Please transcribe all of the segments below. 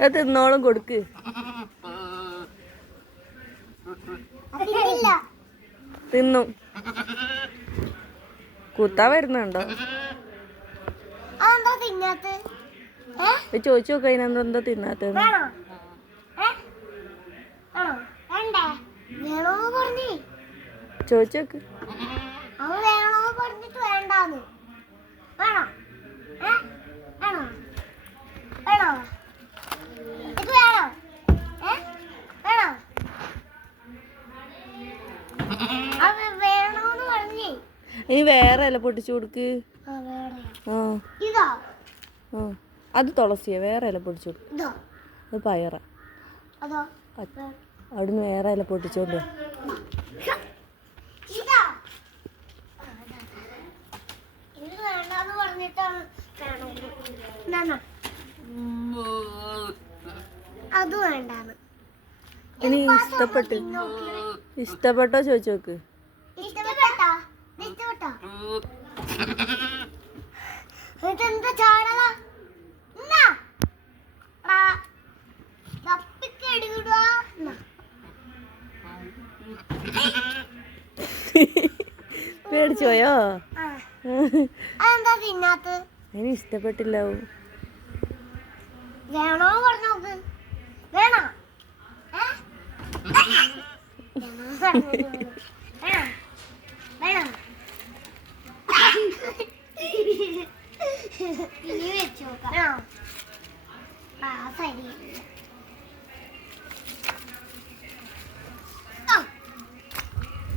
അത് തിന്നോളം കൊടുക്ക്. തിന്നു. കുത്താ വരുന്നുണ്ടോ? തിന്നാത്ത? ചോദിച്ചു നോക്ക അതിനെന്താ പറഞ്ഞേ. ചോദിച്ചു നോക്ക്. വേണ്ടാന്ന് വേണോ? ഏ? വേണോ? വേണോ? ഇത് വേണോ? ഏ? വേണോ? അവൻ വേണോന്ന് പറഞ്ഞേ. ഇനി വേറെ അല്ല പൊട്ടിച്ചു കൊടുക്ക്. ആ ഇതോ? ആ. അത് തുളസിയ? വേറെ ഇല പൊട്ടിച്ചു കൊടുക്ക്. ഇതോ? അത് പയറ. അതോ? അവിടുന്ന് വേറെ ഇല പൊട്ടിച്ചോണ്ട് വാ. ഇതാ ഇത് വേണ്ടാന്ന് പറഞ്ഞിട്ടാണ് വേണം എന്നാ അത് വേണ്ടാന്ന്. ഇനി ഇഷ്ടപ്പെട്ട്. ഇഷ്ടപ്പെട്ടോ ചോദിച്ചു നോക്ക്. ഇഷ്ടപ്പെട്ടോ? ഇഷ്ടപ്പെട്ടോ? ഇതെന്താ അതിന് ഇഷ്ടപ്പെട്ടില്ലാവും? വേണോ പറഞ്ഞു വേണോ? ഇനി വെച്ച് നോക്കാം. വേണോ? ആ ശരി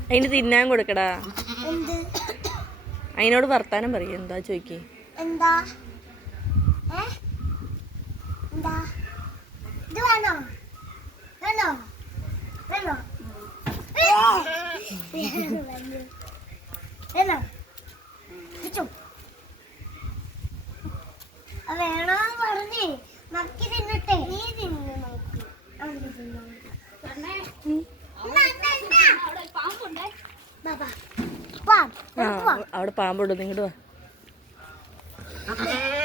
അതിന് തിന്നാൻ കൊടുക്കടാ. അതിനോട് വർത്താനം പറയും. എന്താ ചോദിക്കേ? എന്താ? ഏ? എന്താ? ഇത് വേണോ? വേണോ? വേണോ? വേണോ. വേണോന്ന് പറഞ്ഞേ. മക്കി തിന്നട്ടെ. നീ തിന്നു നോക്ക് അവിടെ പാമ്പുണ്ട്? ഇങ്ങോട്ട് വാ. Okay.